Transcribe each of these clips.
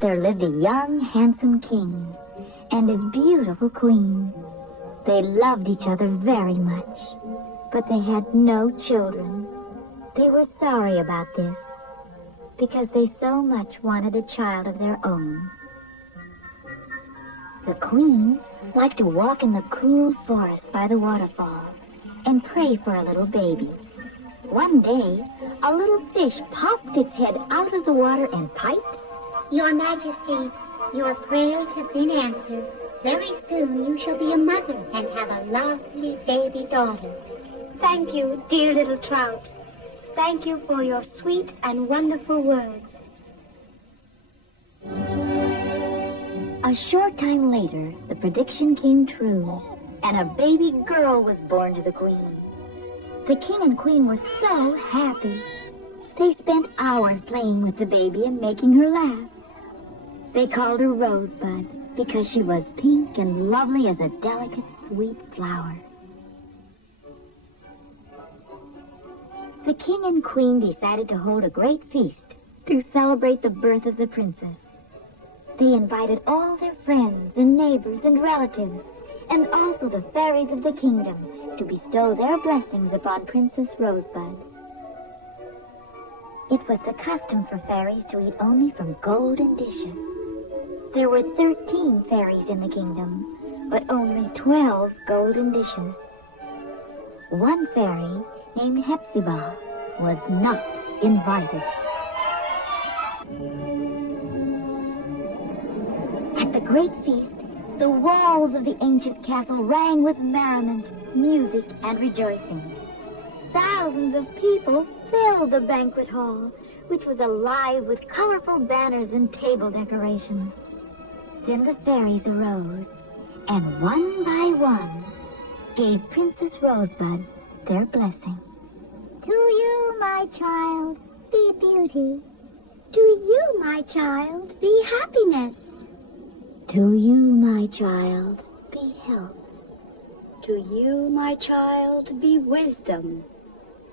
there lived a young, handsome king and his beautiful queen. They loved each other very much, but they had no children. They were sorry about this, because they so much wanted a child of their own. The queen liked to walk in the cool forest by the waterfall and pray for a little baby. One day, a little fish popped its head out of the water and piped, "Your Majesty, your prayers have been answered. Very soon you shall be a mother and have a lovely baby daughter." Thank you, dear little trout. Thank you for your sweet and wonderful words. A short time later, the prediction came true, and a baby girl was born to the queen. The king and queen were so happy. They spent hours playing with the baby and making her laugh. They called her Rosebud because she was pink and lovely as a delicate, sweet flower. The king and queen decided to hold a great feast to celebrate the birth of the princess. They invited all their friends and neighbors and relatives, and also the fairies of the kingdom, to bestow their blessings upon Princess Rosebud. It was the custom for fairies to eat only from golden dishes. There were 13 fairies in the kingdom, but only 12 golden dishes. One fairy, named Hepzibah, was not invited. At the great feast, the walls of the ancient castle rang with merriment, music, and rejoicing. Thousands of people filled the banquet hall, which was alive with colorful banners and table decorations. Then the fairies arose, and one by one gave Princess Rosebud their blessing. To you, my child, be beauty. To you, my child, be happiness. To you, my child, be health. To you, my child, be wisdom.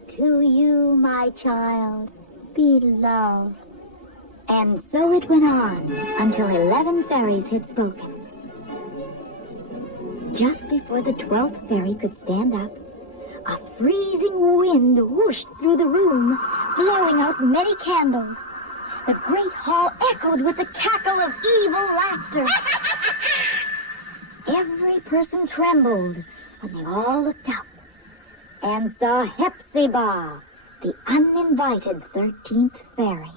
To you, my child, be love. And so it went on until 11 fairies had spoken. Just before the 12th fairy could stand up, a freezing wind whooshed through the room, blowing out many candles. The great hall echoed with the cackle of evil laughter. Every person trembled when they all looked up and saw Hepzibah, the uninvited 13th fairy.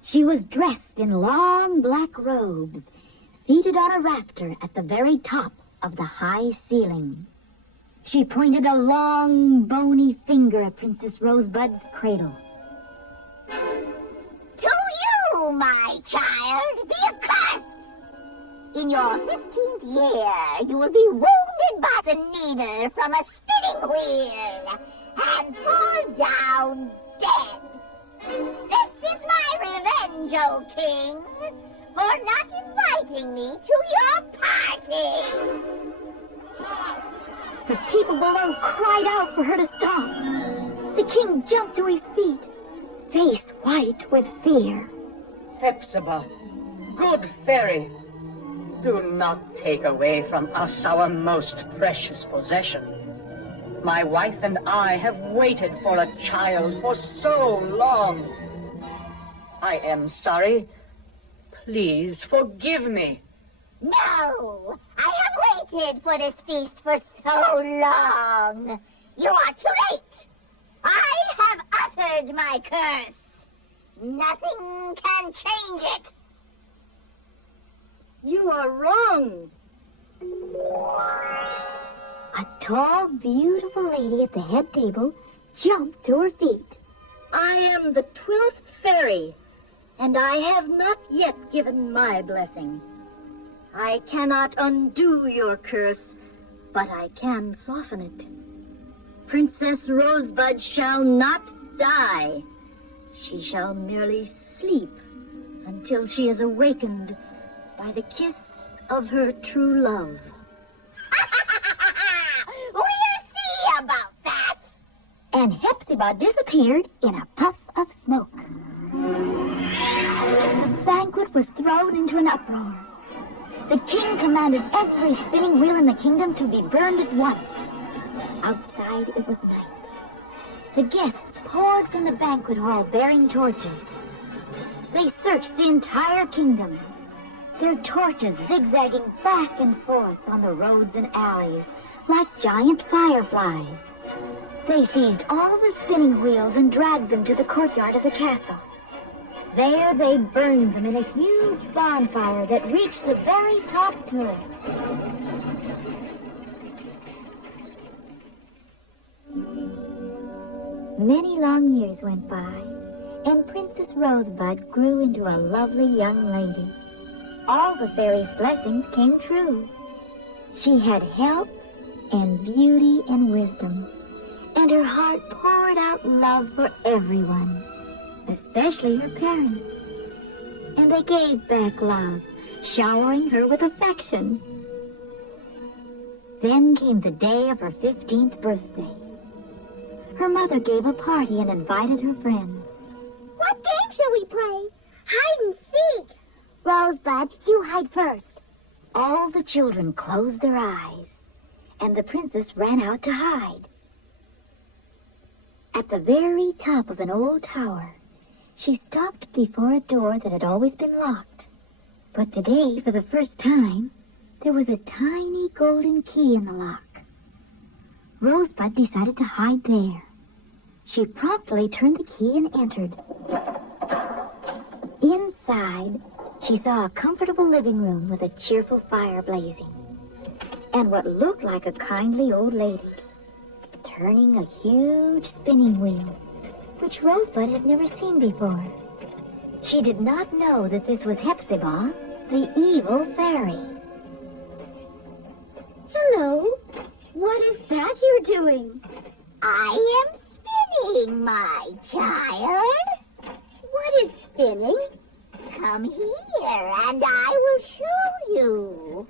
She was dressed in long black robes, seated on a rafter at the very top of the high ceiling. She pointed a long, bony finger at Princess Rosebud's cradle. To you, my child, be a curse. In your 15th year, you will be wounded by the needle from a spinning wheel and fall down dead. This is my revenge, O king, for not inviting me to your party. The people below cried out for her to stop. The king jumped to his feet, face white with fear. Hepzibah, good fairy, do not take away from us our most precious possession. My wife and I have waited for a child for so long. I am sorry. Please forgive me. No, I have waited for this feast for so long. You are too late. I have uttered my curse. Nothing can change it. You are wrong. A tall, beautiful lady at the head table jumped to her feet. I am the 12th fairy, and I have not yet given my blessing. I cannot undo your curse, but I can soften it. Princess Rosebud shall not die. She shall merely sleep until she is awakened by the kiss of her true love. We'll see about that. And Hepzibah disappeared in a puff of smoke. The banquet was thrown into an uproar. The king commanded every spinning wheel in the kingdom to be burned at once. Outside, it was night. The guests poured from the banquet hall bearing torches. They searched the entire kingdom, their torches zigzagging back and forth on the roads and alleys like giant fireflies. They seized all the spinning wheels and dragged them to the courtyard of the castle. There they burned them in a huge bonfire that reached the very top turrets. Many long years went by, and Princess Rosebud grew into a lovely young lady. All the fairies' blessings came true. She had health and beauty and wisdom, and her heart poured out love for everyone, especially her parents. And they gave back love, showering her with affection. Then came the day of her 15th birthday. Her mother gave a party and invited her friends. What game shall we play? Hide and seek. Rosebud, you hide first. All the children closed their eyes, and the princess ran out to hide. At the very top of an old tower, she stopped before a door that had always been locked. But today, for the first time, there was a tiny golden key in the lock. Rosebud decided to hide there. She promptly turned the key and entered. Inside, she saw a comfortable living room with a cheerful fire blazing, and what looked like a kindly old lady, turning a huge spinning wheel, which Rosebud had never seen before. She did not know that this was Hepzibah, the evil fairy. Hello. What is that you're doing? I am spinning, my child. What is spinning? Come here, and I will show you.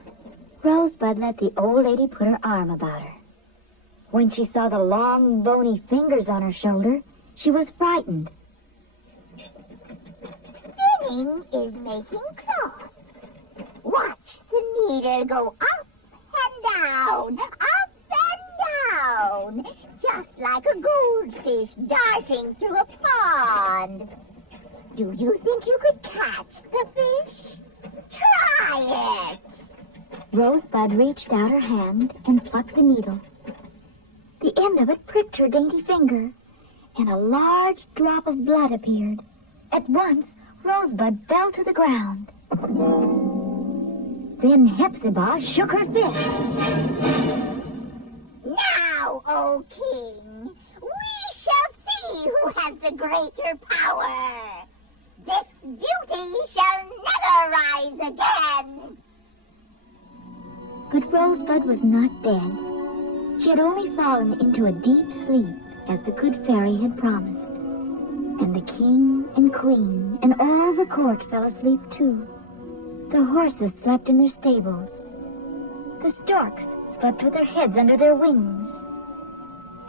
Rosebud let the old lady put her arm about her. When she saw the long, bony fingers on her shoulder, she was frightened. Spinning is making cloth. Watch the needle go up and down, up and down, just like a goldfish darting through a pond. Do you think you could catch the fish? Try it. Rosebud reached out her hand and plucked the needle. The end of it pricked her dainty finger, and a large drop of blood appeared. At once, Rosebud fell to the ground. Then Hepzibah shook her fist. Now, O king, we shall see who has the greater power. This beauty shall never rise again. But Rosebud was not dead. She had only fallen into a deep sleep, as the good fairy had promised. And the king and queen and all the court fell asleep too. The horses slept in their stables. The storks slept with their heads under their wings.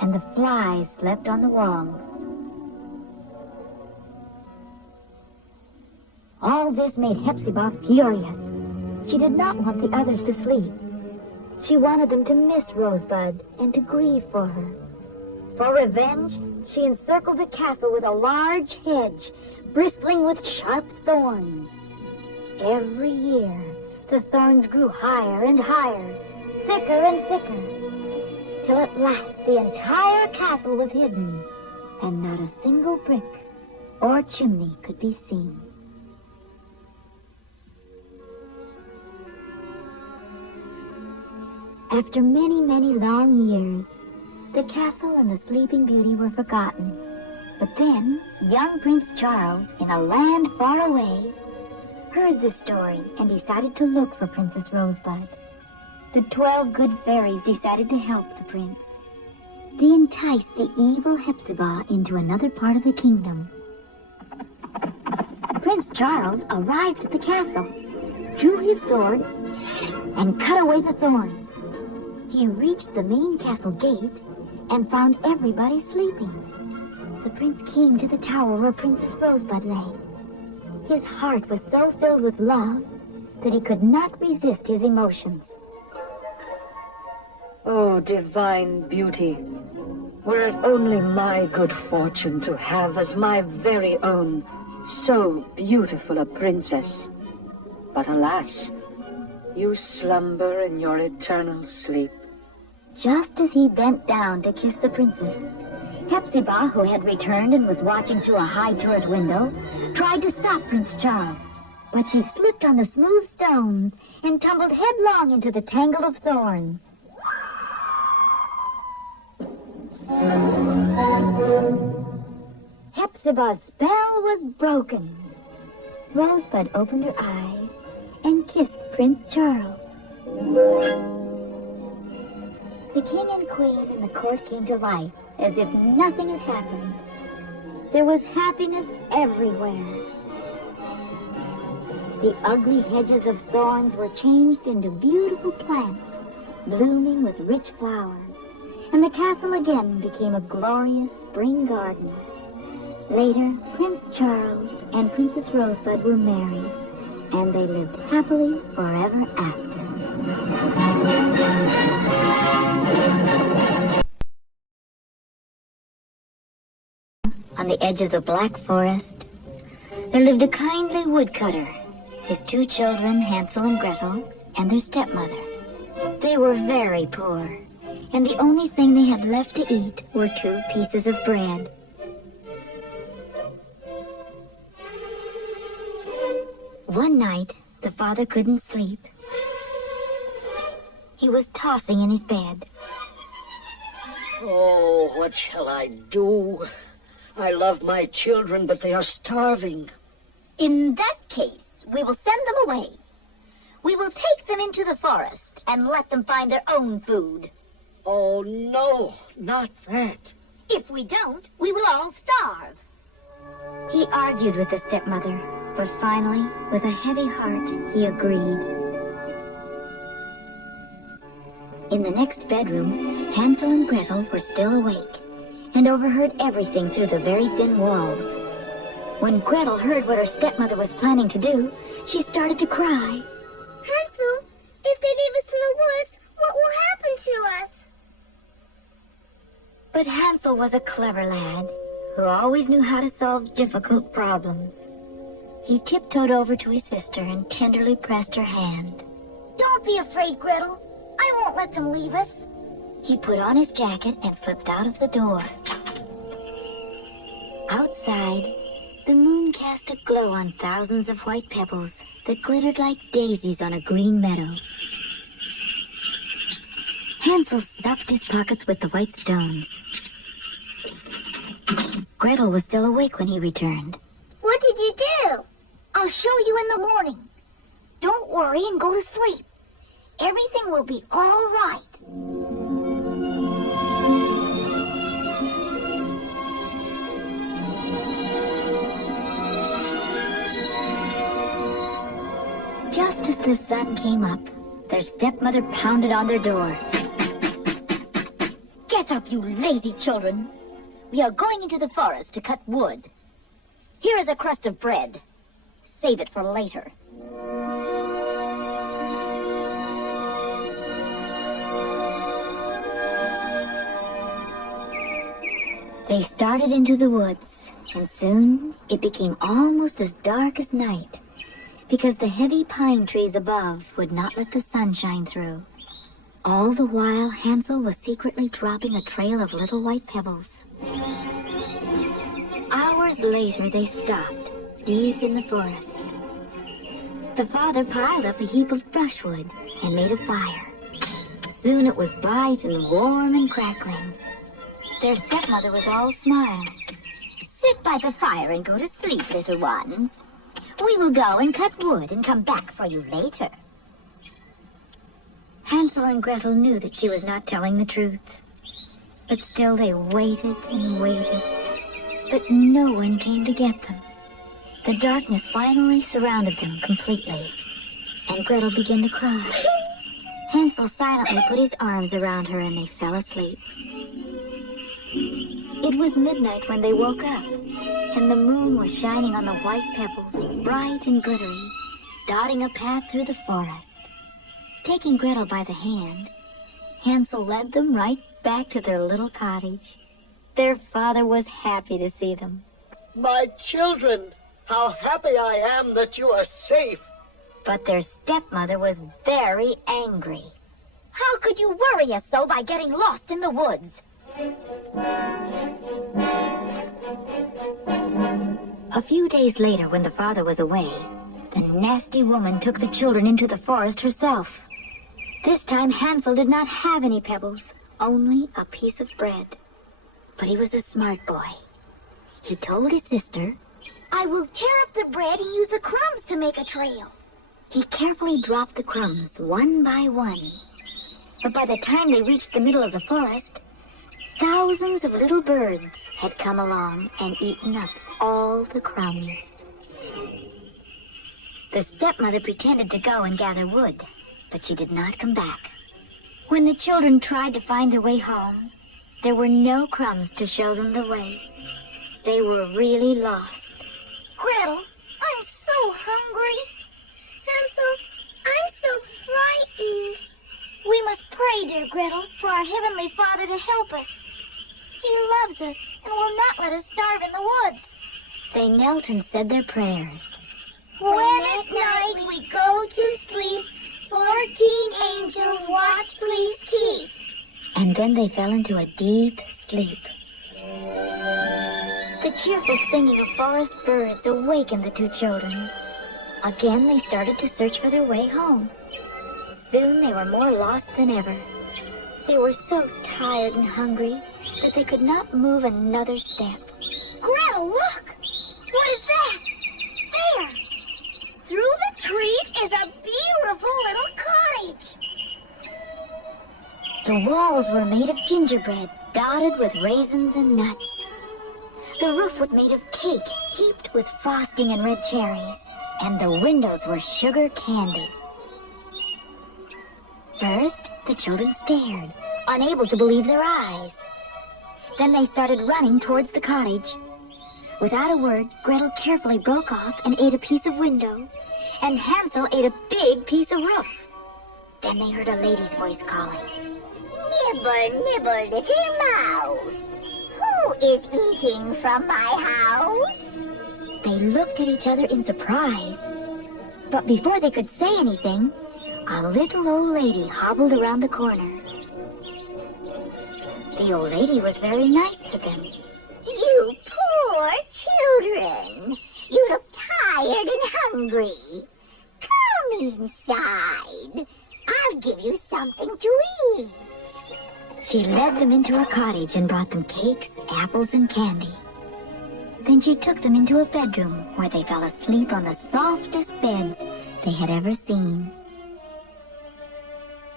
And the flies slept on the walls. All this made Hepzibah furious. She did not want the others to sleep. She wanted them to miss Rosebud and to grieve for her. For revenge, she encircled the castle with a large hedge, bristling with sharp thorns. Every year, the thorns grew higher and higher, thicker and thicker, till at last the entire castle was hidden, and not a single brick or chimney could be seen. After many, many long years, the castle and the Sleeping Beauty were forgotten. But then, young Prince Charles, in a land far away, heard the story and decided to look for Princess Rosebud. The 12 good fairies decided to help the prince. They enticed the evil Hepzibah into another part of the kingdom. Prince Charles arrived at the castle, drew his sword, and cut away the thorns. He reached the main castle gate and found everybody sleeping. The prince came to the tower where Princess Rosebud lay. His heart was so filled with love that he could not resist his emotions. Oh, divine beauty, were it only my good fortune to have as my very own so beautiful a princess. But alas, you slumber in your eternal sleep. Just as he bent down to kiss the princess, Hepzibah, who had returned and was watching through a high turret window, tried to stop Prince Charles. But she slipped on the smooth stones and tumbled headlong into the tangle of thorns. Hepzibah's spell was broken. Rosebud opened her eyes and kissed Prince Charles. The king and queen and the court came to life as if nothing had happened. There was happiness everywhere. The ugly hedges of thorns were changed into beautiful plants, blooming with rich flowers, and the castle again became a glorious spring garden. Later, Prince Charles and Princess Rosebud were married, and they lived happily forever after. On the edge of the Black Forest, there lived a kindly woodcutter, his 2 children, Hansel and Gretel, and their stepmother. They were very poor, and the only thing they had left to eat were 2 pieces of bread. One night, the father couldn't sleep. He was tossing in his bed. Oh, what shall I do? I love my children, but they are starving. In that case, we will send them away. We will take them into the forest and let them find their own food. Oh, no, not that. If we don't, we will all starve. He argued with the stepmother, but finally, with a heavy heart, he agreed. In the next bedroom, Hansel and Gretel were still awake and overheard everything through the very thin walls. When Gretel heard what her stepmother was planning to do, she started to cry. Hansel, if they leave us in the woods, what will happen to us? But Hansel was a clever lad who always knew how to solve difficult problems. He tiptoed over to his sister and tenderly pressed her hand. Don't be afraid, Gretel. I won't let them leave us. He put on his jacket and slipped out of the door. Outside, the moon cast a glow on thousands of white pebbles that glittered like daisies on a green meadow. Hansel stuffed his pockets with the white stones. Gretel was still awake when he returned. What did you do? I'll show you in the morning. Don't worry and go to sleep. Everything will be all right. Just as the sun came up, their stepmother pounded on their door. Get up, you lazy children. We are going into the forest to cut wood. Here is a crust of bread. Save it for later. They started into the woods, and soon it became almost as dark as night, because the heavy pine trees above would not let the sun shine through. All the while, Hansel was secretly dropping a trail of little white pebbles. Hours later, they stopped, deep in the forest. The father piled up a heap of brushwood and made a fire. Soon it was bright and warm and crackling. Their stepmother was all smiles. Sit by the fire and go to sleep, little ones. We will go and cut wood and come back for you later. Hansel and Gretel knew that she was not telling the truth. But still they waited and waited. But no one came to get them. The darkness finally surrounded them completely, and Gretel began to cry. Hansel silently put his arms around her and they fell asleep. It was midnight when they woke up, and the moon was shining on the white pebbles, bright and glittering, dotting a path through the forest. Taking Gretel by the hand, Hansel led them right back to their little cottage. Their father was happy to see them. My children, how happy I am that you are safe. But their stepmother was very angry. How could you worry us so by getting lost in the woods? A few days later, when the father was away, the nasty woman took the children into the forest herself. This time Hansel did not have any pebbles, only a piece of bread. But he was a smart boy. He told his sister, I will tear up the bread and use the crumbs to make a trail. He carefully dropped the crumbs one by one. But by the time they reached the middle of the forest, thousands of little birds had come along and eaten up all the crumbs. The stepmother pretended to go and gather wood, but she did not come back. When the children tried to find their way home, there were no crumbs to show them the way. They were really lost. Gretel, I'm so hungry. Hansel, I'm so frightened. We must pray, dear Gretel, for our Heavenly Father to help us. He loves us and will not let us starve in the woods. They knelt and said their prayers. When at night we go to sleep, 14 angels watch, please keep. And then they fell into a deep sleep. The cheerful singing of forest birds awakened the two children. Again they started to search for their way home. Soon they were more lost than ever. They were so tired and hungry that they could not move another step. Gretel, look! What is that? There! Through the trees is a beautiful little cottage. The walls were made of gingerbread, dotted with raisins and nuts. The roof was made of cake, heaped with frosting and red cherries, and the windows were sugar candy. First, the children stared, unable to believe their eyes. Then they started running towards the cottage. Without a word, Gretel carefully broke off and ate a piece of window, and Hansel ate a big piece of roof. Then they heard a lady's voice calling, Nibble, nibble, little mouse. Who is eating from my house? They looked at each other in surprise. But before they could say anything, a little old lady hobbled around the corner. The old lady was very nice to them. You poor children. You look tired and hungry. Come inside. I'll give you something to eat. She led them into her cottage and brought them cakes, apples, and candy. Then she took them into a bedroom where they fell asleep on the softest beds they had ever seen.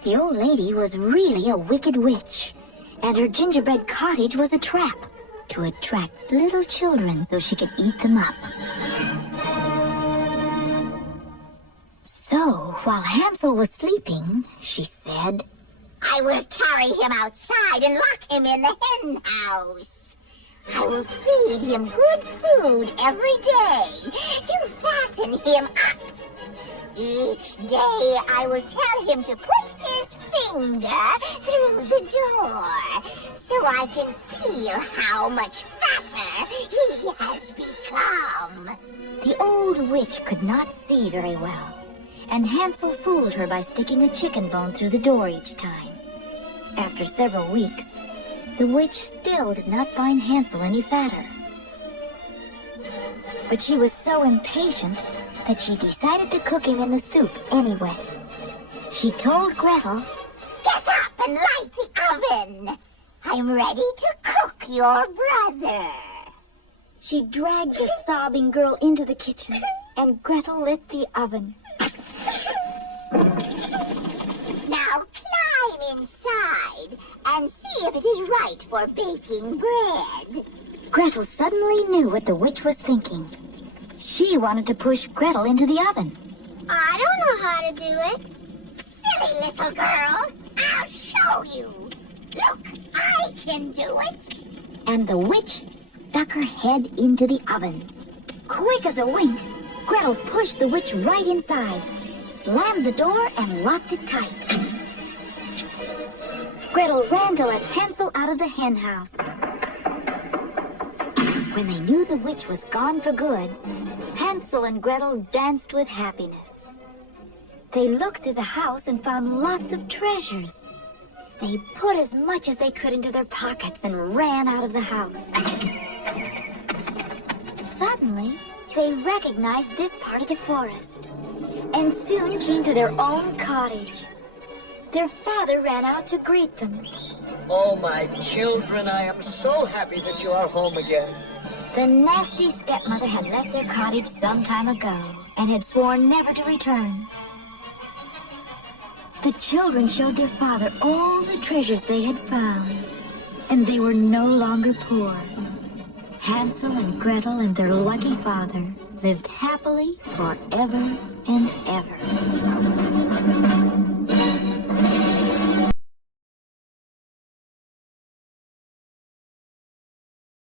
The old lady was really a wicked witch, and her gingerbread cottage was a trap to attract little children so she could eat them up. So, while Hansel was sleeping, she said, I will carry him outside and lock him in the hen house. I will feed him good food every day to fatten him up. Each day I will tell him to put his finger through the door so I can feel how much fatter he has become. The old witch could not see very well, and Hansel fooled her by sticking a chicken bone through the door each time. After several weeks, the witch still did not find Hansel any fatter. But she was so impatient that she decided to cook him in the soup anyway. She told Gretel, Get up and light the oven. I'm ready to cook your brother. She dragged the sobbing girl into the kitchen, and Gretel lit the oven. Now climb inside and see if it is right for baking bread. Gretel suddenly knew what the witch was thinking. She wanted to push Gretel into the oven. I don't know how to do it. Silly little girl, I'll show you. Look, I can do it. And the witch stuck her head into the oven. Quick as a wink, Gretel pushed the witch right inside, slammed the door, and locked it tight. Gretel ran to let Hansel out of the hen house. When they knew the witch was gone for good, Hansel and Gretel danced with happiness. They looked through the house and found lots of treasures. They put as much as they could into their pockets and ran out of the house. Suddenly, they recognized this part of the forest and soon came to their own cottage. Their father ran out to greet them. Oh, my children, I am so happy that you are home again. The nasty stepmother had left their cottage some time ago and had sworn never to return. The children showed their father all the treasures they had found, and they were no longer poor. Hansel and Gretel and their lucky father lived happily forever and ever.